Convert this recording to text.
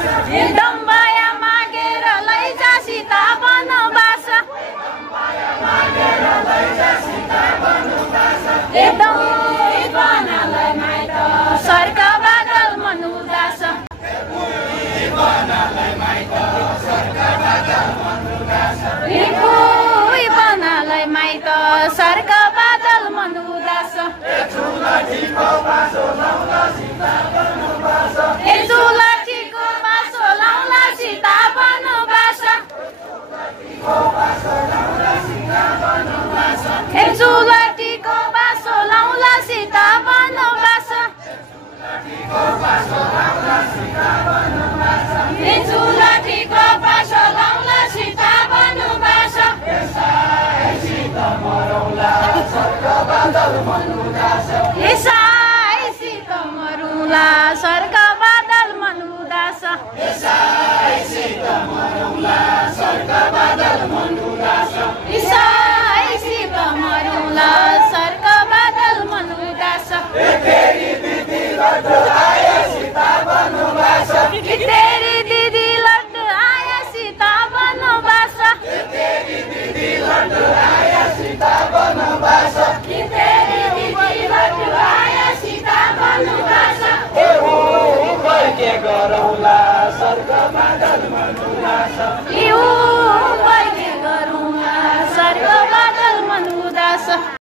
दम्बाया मागेर लैजा सीता वनवास बनालाई माइत सर्क बादल मन उदास बनालाई माइत सर्क बादल मन उदास चुलाठीको पासो लाउला सीता वनवास चुलाठीको पासो लाउला सीता वनवास चुलाठीको पासो लाउला सीता वनवास सीत मरुला सर्क बादल मन उदास